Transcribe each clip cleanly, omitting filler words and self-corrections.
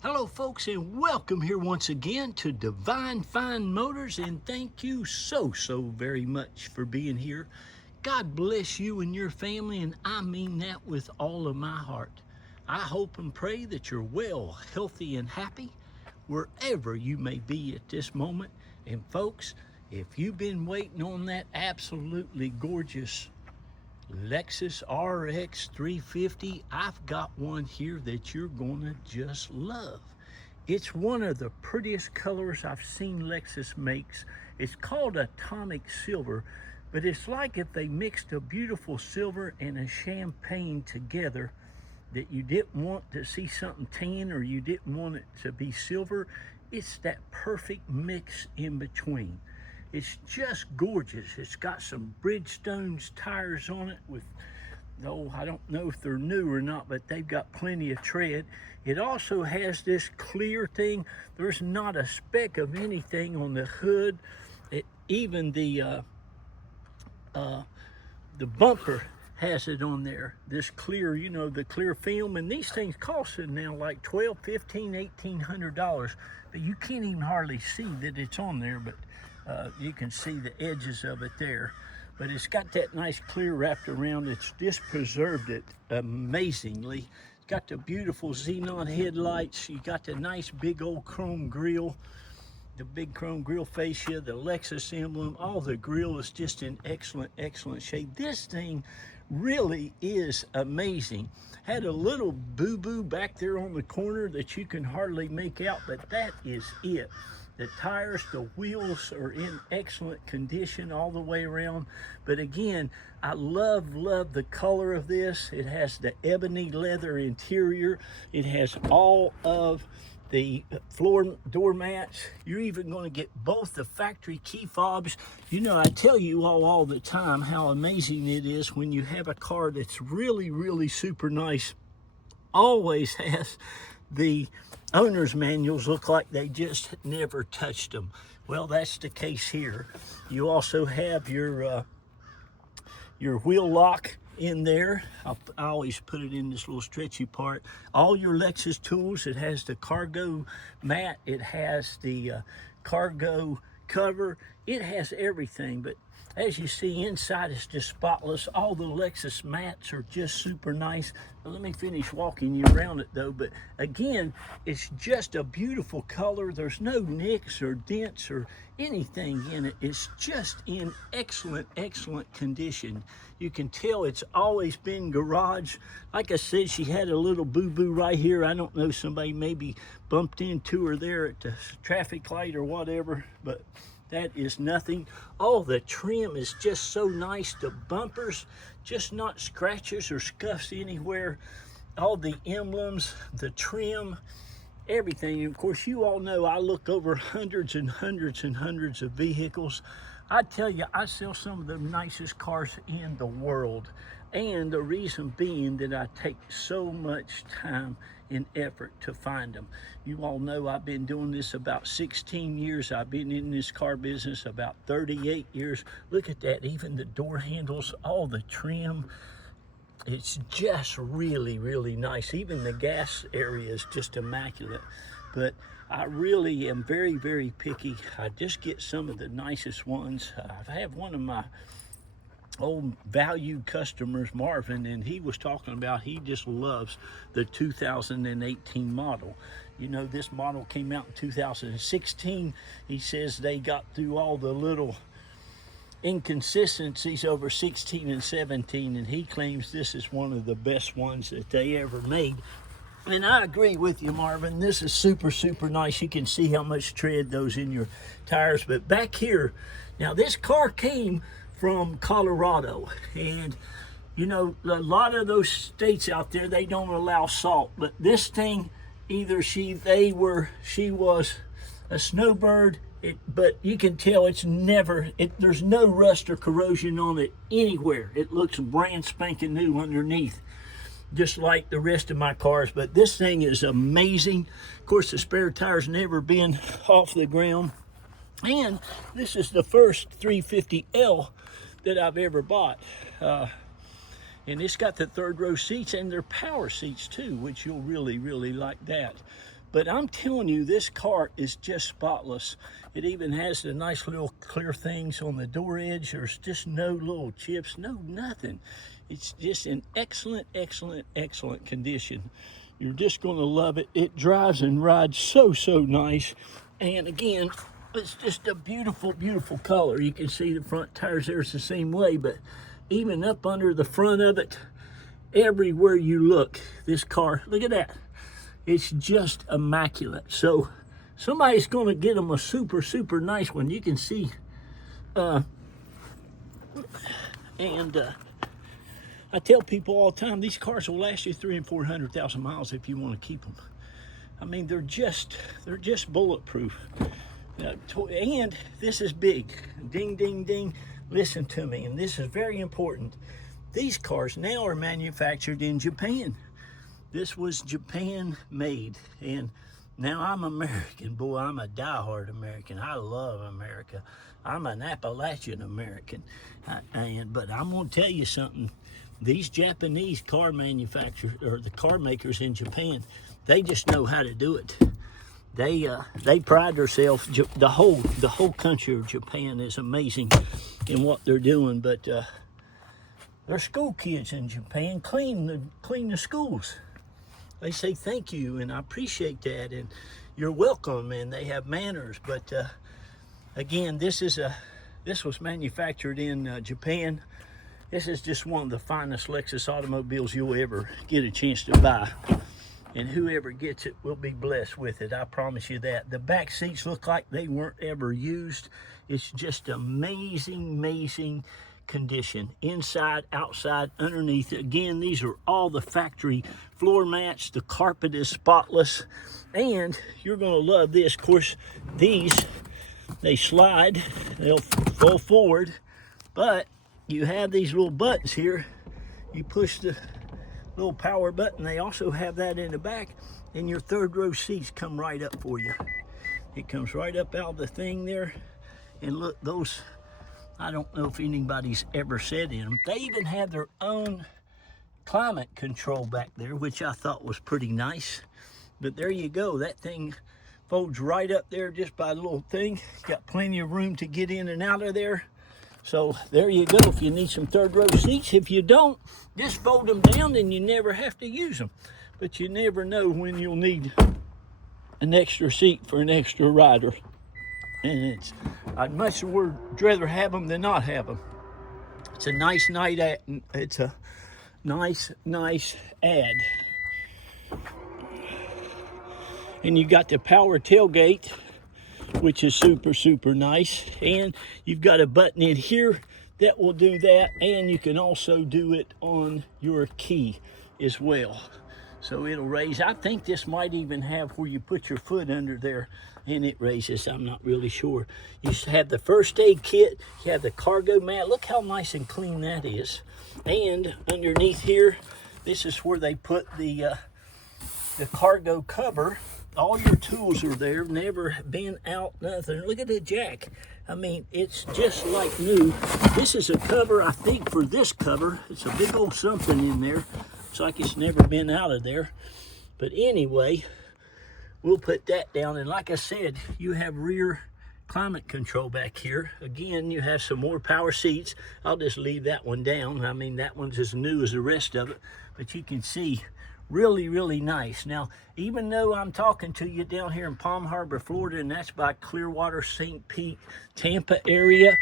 Hello folks, and welcome here once again to Divine Fine Motors, and thank you so very much for being here. God bless you and your family, and I mean that with all of my heart. I hope and pray that you're well, healthy, and happy wherever you may be at this moment. And folks, if you've been waiting on that absolutely gorgeous Lexus RX350, I've got one here that you're gonna just love. It's one of the prettiest colors I've seen Lexus makes. It's called Atomic Silver, but it's like if they mixed a beautiful silver and a champagne together, that you didn't want to see something tan or you didn't want it to be silver. It's that perfect mix in between. It's just gorgeous. It's got some Bridgestone's tires on it with, I don't know if they're new or not, but they've got plenty of tread. It also has this clear thing. There's not a speck of anything on the hood. Even the bumper has it on there, this clear, the clear film. And these things cost now like $1,200, $1,500, $1,800, but you can't even hardly see that it's on there, but you can see the edges of it there. But it's got that nice clear wrapped around. It's just preserved it amazingly. It's got the beautiful xenon headlights. You got the nice big old chrome grille, the big chrome grille fascia, the Lexus emblem. All the grille is just in excellent shape. This thing really is amazing. Had a little boo-boo back there on the corner that you can hardly make out, but that is it. The tires, the wheels are in excellent condition all the way around. But again, I love the color of this. It has the ebony leather interior. It has all of the floor door mats. You're even going to get both the factory key fobs. I tell you all the time how amazing it is when you have a car that's really super nice. Always has the owner's manuals look like they just never touched them. Well, that's the case here. You also have your wheel lock in there. I always put it in this little stretchy part. All your Lexus tools. It has the cargo mat. It has the cargo cover. It has everything. But as you see, inside it's just spotless. All the Lexus mats are just super nice. Now, let me finish walking you around it though. But again, it's just a beautiful color. There's no nicks or dents or anything in it. It's just in excellent condition. You can tell it's always been garage. Like I said, she had a little boo-boo right here. I don't know, somebody maybe bumped into her there at the traffic light or whatever, but that is nothing. Oh, the trim is just so nice. The bumpers, just not scratches or scuffs anywhere. All the emblems, the trim, everything. And of course, you all know I look over hundreds and hundreds of vehicles. I tell you, I sell some of the nicest cars in the world. And the reason being that I take so much time and effort to find them. You all know I've been doing this about 16 years. I've been in this car business about 38 years. Look at that, even the door handles, all the trim. It's just really nice. Even the gas area is just immaculate. But I really am very picky. I just get some of the nicest ones. I have one of my old valued customers, Marvin, and he was talking about he just loves the 2018 model. This model came out in 2016. He says they got through all the little inconsistencies over 16 and 17, and he claims this is one of the best ones that they ever made. And I agree with you, Marvin. This is super nice. You can see how much tread goes in your tires. But back here, now this car came from Colorado, and a lot of those states out there, they don't allow salt. But this thing, either she was a snowbird, but you can tell it's there's no rust or corrosion on it anywhere. It looks brand spanking new underneath, just like the rest of my cars. But this thing is amazing. Of course, the spare tire's never been off the ground. And this is the first 350L that I've ever bought. And it's got the third row seats, and they're power seats too, which you'll really like that. But I'm telling you, this car is just spotless. It even has the nice little clear things on the door edge. There's just no little chips, no nothing. It's just in excellent, excellent, excellent condition. You're just gonna love it. It drives and rides so, so nice. And again, it's just a beautiful, beautiful color. You can see the front tires there's the same way, but even up under the front of it, everywhere you look, this car, look at that. It's just immaculate. So somebody's gonna get them a super, super nice one. You can see, I tell people all the time, these cars will last you 300,000 and 400,000 miles if you want to keep them. I mean, they're just bulletproof. And this is big. Ding, ding, ding. Listen to me, and this is very important. These cars now are manufactured in Japan. This was Japan made, and now I'm American. Boy, I'm a diehard American. I love America. I'm an Appalachian American. But I'm gonna tell you something. These Japanese car manufacturers, or the car makers in Japan, they just know how to do it. They pride themselves. The whole country of Japan is amazing in what they're doing. But their school kids in Japan clean the schools. They say thank you, and I appreciate that, and you're welcome, and they have manners. But again, this was manufactured in Japan. This is just one of the finest Lexus automobiles you'll ever get a chance to buy. And whoever gets it will be blessed with it. I promise you that. The back seats look like they weren't ever used. It's just amazing, amazing condition. Inside, outside, underneath. Again, these are all the factory floor mats. The carpet is spotless. And you're going to love this. Of course, these, they slide. They'll fall forward. But you have these little buttons here. You push the little power button. They also have that in the back, and your third row seats come right up for you. It comes right up out of the thing there. And look, those, I don't know if anybody's ever sat in them. They even have their own climate control back there, which I thought was pretty nice. But there you go. That thing folds right up there just by the little thing. Got plenty of room to get in and out of there. So there you go, if you need some third row seats. If you don't, just fold them down and you never have to use them. But you never know when you'll need an extra seat for an extra rider. And I'd much rather have them than not have them. It's a nice night ad. It's a nice ad. And you got the power tailgate, which is super, super nice. And you've got a button in here that will do that. And you can also do it on your key as well. So it'll raise. I think this might even have where you put your foot under there and it raises. I'm not really sure. You have the first aid kit. You have the cargo mat. Look how nice and clean that is. And underneath here, this is where they put the cargo cover. All your tools are there, never been out, nothing. Look at the jack. I mean, it's just like new. This is a cover, I think, for this cover. It's a big old something in there. Looks like it's never been out of there. But anyway, we'll put that down. And like I said, you have rear climate control back here. Again, you have some more power seats. I'll just leave that one down. I mean, that one's as new as the rest of it. But you can see, really, really nice. Now, even though I'm talking to you down here in Palm Harbor, Florida, and that's by Clearwater, St. Pete, Tampa area,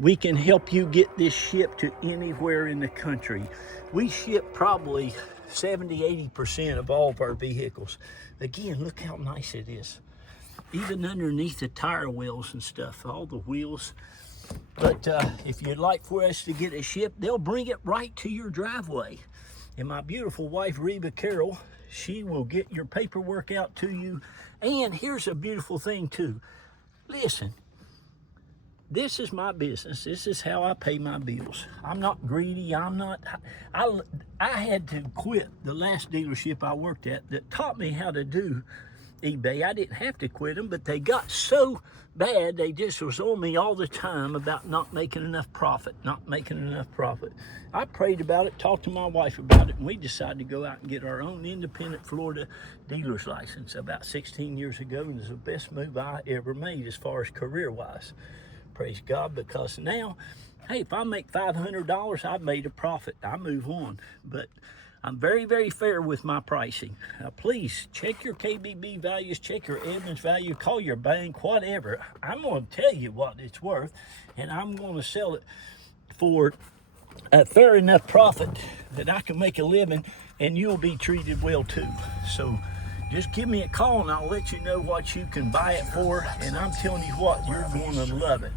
we can help you get this shipped to anywhere in the country. We ship probably 70-80% of all of our vehicles. Again, look how nice it is. Even underneath the tire wheels and stuff, all the wheels. But if you'd like for us to get it shipped, they'll bring it right to your driveway. And my beautiful wife, Reba Carroll, she will get your paperwork out to you. And here's a beautiful thing too. Listen, this is my business. This is how I pay my bills. I'm not greedy. I had to quit the last dealership I worked at that taught me how to do eBay. I didn't have to quit them, but they got so bad, they just was on me all the time about not making enough profit, I prayed about it, talked to my wife about it, and we decided to go out and get our own independent Florida dealer's license about 16 years ago, and it's the best move I ever made as far as career-wise. Praise God, because now, hey, if I make $500, I've made a profit. I move on, but I'm very, very fair with my pricing. Please check your KBB values, check your Edmunds value, call your bank, whatever. I'm going to tell you what it's worth, and I'm going to sell it for a fair enough profit that I can make a living, and you'll be treated well too. So just give me a call and I'll let you know what you can buy it for, and I'm telling you what, you're going to love it.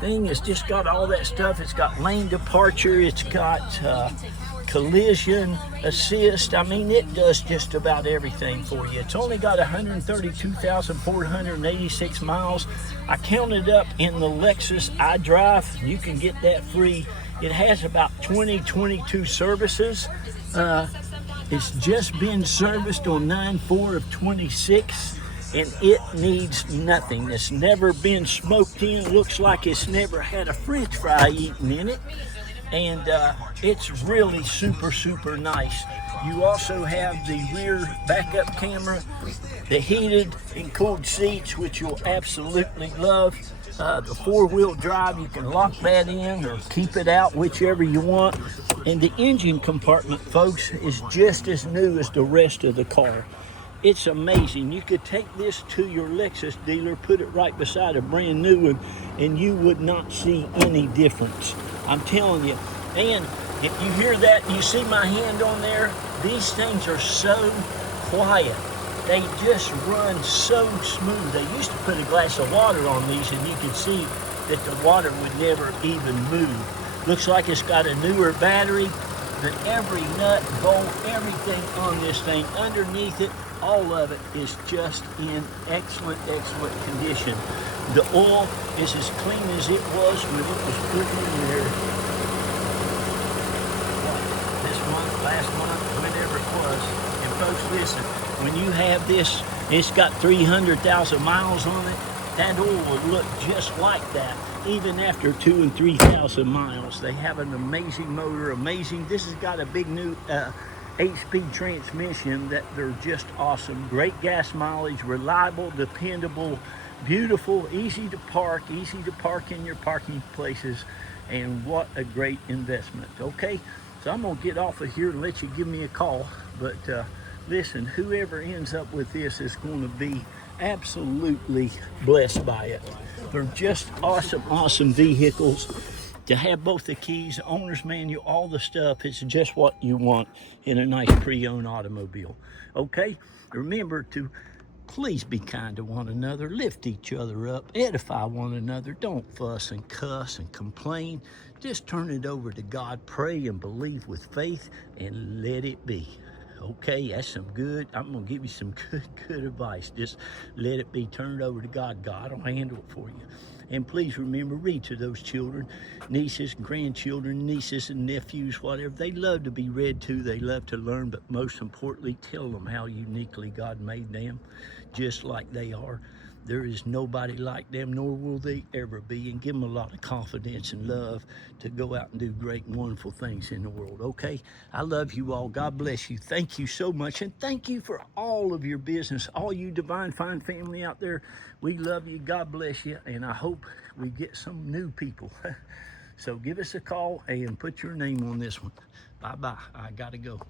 Thing has just got all that stuff. It's got lane departure, it's got collision assist. I mean, it does just about everything for you. It's only got 132,486 miles. I counted up in the Lexus iDrive. You can get that free. It has about 22 services. It's just been serviced on 9/4 of 26, and it needs nothing. It's never been smoked in. Looks like it's never had a French fry eaten in it. And it's really super, super nice. You also have the rear backup camera, the heated and cooled seats, which you'll absolutely love. The four-wheel drive, you can lock that in or keep it out, whichever you want. And the engine compartment, folks, is just as new as the rest of the car. It's amazing. You could take this to your Lexus dealer, put it right beside a brand new one, and you would not see any difference. I'm telling you. And if you hear that, you see my hand on there, these things are so quiet. They just run so smooth. They used to put a glass of water on these and you could see that the water would never even move. Looks like it's got a newer battery, but every nut, bolt, everything on this thing, underneath it, all of it is just in excellent, excellent condition. The oil is as clean as it was when it was put in there. This month, last month, whenever it was. And folks, listen, when you have this, it's got 300,000 miles on it, that oil will look just like that, even after 2,000 and 3,000 miles. They have an amazing motor, amazing. This has got a big new 8-speed transmission that they're just awesome. Great gas mileage, reliable, dependable, beautiful, easy to park in your parking places, and what a great investment. Okay, so I'm gonna get off of here and let you give me a call, but listen, whoever ends up with this is going to be absolutely blessed by it. They're just awesome, awesome vehicles. To have both the keys, owner's manual, all the stuff, it's just what you want in a nice pre-owned automobile. Okay, remember to please be kind to one another, lift each other up, edify one another. Don't fuss and cuss and complain. Just turn it over to God, pray and believe with faith, and let it be. Okay, that's some good, I'm gonna give you some good advice. Just let it be, turned over to God. God will handle it for you. And please remember, read to those children, nieces and grandchildren, nieces and nephews, whatever. They love to be read to, they love to learn, but most importantly, tell them how uniquely God made them, just like they are. There is nobody like them, nor will they ever be, and give them a lot of confidence and love to go out and do great and wonderful things in the world, okay? I love you all. God bless you. Thank you so much, and thank you for all of your business, all you Divine Fine family out there. We love you. God bless you, and I hope we get some new people. So give us a call and put your name on this one. Bye-bye. I got to go.